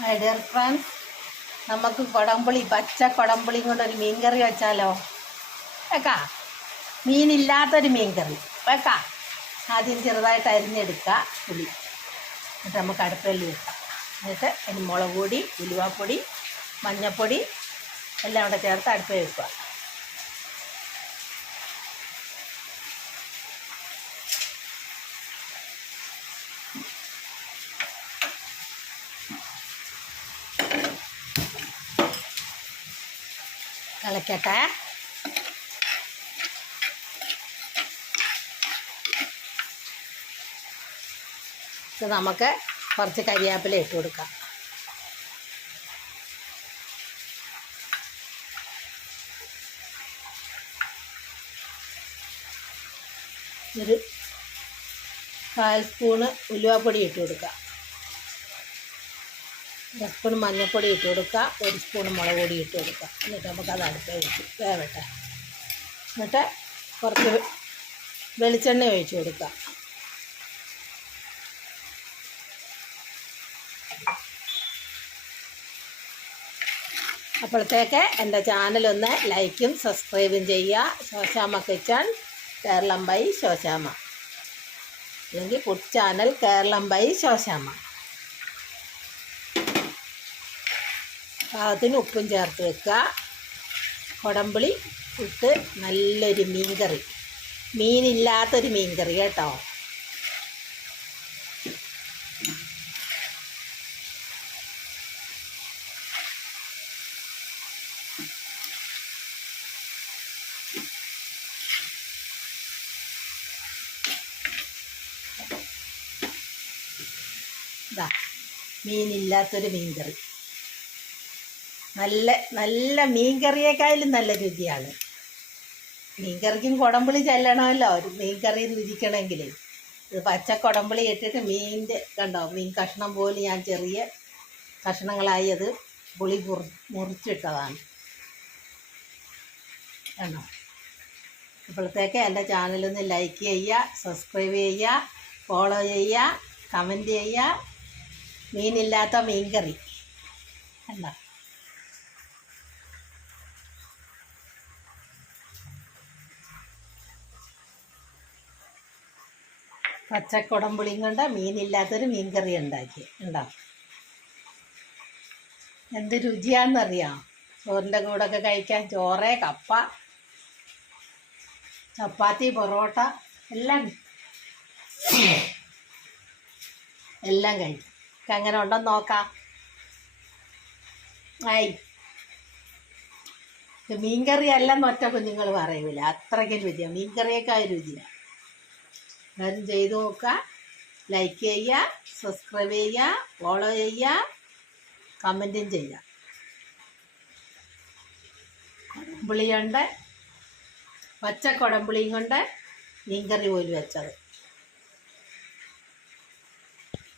My dear friends, നമുക്ക് കുടംപുളി പച്ച കുടംപുളിയും കൊണ്ടൊരു മീൻ കറി വെച്ചാലോ? വെക്കാം. മീനില്ലാത്തൊരു മീൻ കറി വെക്കാം. ആദ്യം ചെറുതായിട്ട് അരിഞ്ഞെടുക്കുക പുളി, എന്നിട്ട് നമുക്ക് അടുപ്പിൽ വെക്കാം. എന്നിട്ട് അതിന് മുളക് പൊടി, ഉലുവാപ്പൊടി, മഞ്ഞൾപ്പൊടി എല്ലാം കൂടെ ചേർത്ത് അടുപ്പിൽ വെക്കുക. തിളക്കട്ടെ. ഇത് നമുക്ക് കുറച്ച് കരിവേപ്പില ഇട്ട് കൊടുക്കാം. ഒരു 1/4 സ്പൂണ് ഉലുവാപ്പൊടി ഇട്ട് കൊടുക്കുക. 1 സ്പൂൺ മഞ്ഞൾപ്പൊടി ഇട്ട് കൊടുക്കുക. 1 സ്പൂൺ മുളക് പൊടി ഇട്ട് കൊടുക്കുക. എന്നിട്ട് നമുക്കത് അടുപ്പിൽ വെച്ച് വേവട്ടെ. എന്നിട്ട് കുറച്ച് വെളിച്ചെണ്ണ ഒഴിച്ച് കൊടുക്കുക. അപ്പോഴത്തേക്ക് എൻ്റെ ചാനലൊന്ന് ലൈക്കും സബ്സ്ക്രൈബും ചെയ്യുക. ശോശാമ്മ കിച്ചൺ കേരളം ബൈ ശോശാമ്മ, അല്ലെങ്കിൽ food channel Keralam by Sosamma. പാകത്തിന് ഉപ്പും ചേർത്ത് വെക്കുക. കുടംപുളി ഇട്ട് നല്ലൊരു മീൻ കറി, മീനില്ലാത്തൊരു മീൻ കറി കേട്ടോ. ഇതാ മീനില്ലാത്തൊരു മീൻ കറി. നല്ല നല്ല മീൻ കറിയേക്കാളും നല്ല രുചിയാണ്. മീൻ കറിക്കും കുടംപുളി ചെല്ലണമല്ലോ ഒരു മീൻ കറി രുചിക്കണമെങ്കിൽ. ഇത് പച്ച കുടംപുളി ഇട്ടിട്ട് മീനിൻ്റെ കണ്ടോ, മീൻ കഷ്ണം പോലെ ഞാൻ ചെറിയ കഷ്ണങ്ങളായി അത് പുളി മുറിച്ചിട്ടതാണ് കണ്ടോ. അപ്പോഴത്തേക്ക് എൻ്റെ ചാനലൊന്ന് ലൈക്ക് ചെയ്യുക, സബ്സ്ക്രൈബ് ചെയ്യുക, ഫോളോ ചെയ്യുക, കമൻറ്റ് ചെയ്യുക. മീനില്ലാത്ത മീൻ കറി കണ്ടോ. പച്ചക്കുടംപുളിയും കൊണ്ട് മീനില്ലാത്തൊരു മീൻ കറി ഉണ്ടാക്കി ഉണ്ടോ. എന്ത് രുചിയാണെന്നറിയാം. ചോറിൻ്റെ കൂടെയൊക്കെ കഴിക്കാൻ ചോറ്, കപ്പ, ചപ്പാത്തി, പൊറോട്ട എല്ലാം കഴിക്കും. അങ്ങനെ ഉണ്ടെന്ന് നോക്കാം. മീൻ കറി അല്ലെന്ന് ഒറ്റ കുഞ്ഞുങ്ങൾ പറയൂല, അത്രയ്ക്കും രുചിയാണ്. മീൻ കറിയേക്കാൾ രുചിയാണ്. എല്ലാവരും ചെയ്ത് നോക്കുക. ലൈക്ക് ചെയ്യുക, സബ്സ്ക്രൈബ് ചെയ്യുക, ഫോളോ ചെയ്യുക, കമൻറ്റും ചെയ്യുക. കുടംപുളി കൊണ്ട് പച്ച കുടംപുളിയും കൊണ്ട് മീൻ കറി പോലും വെച്ചത്.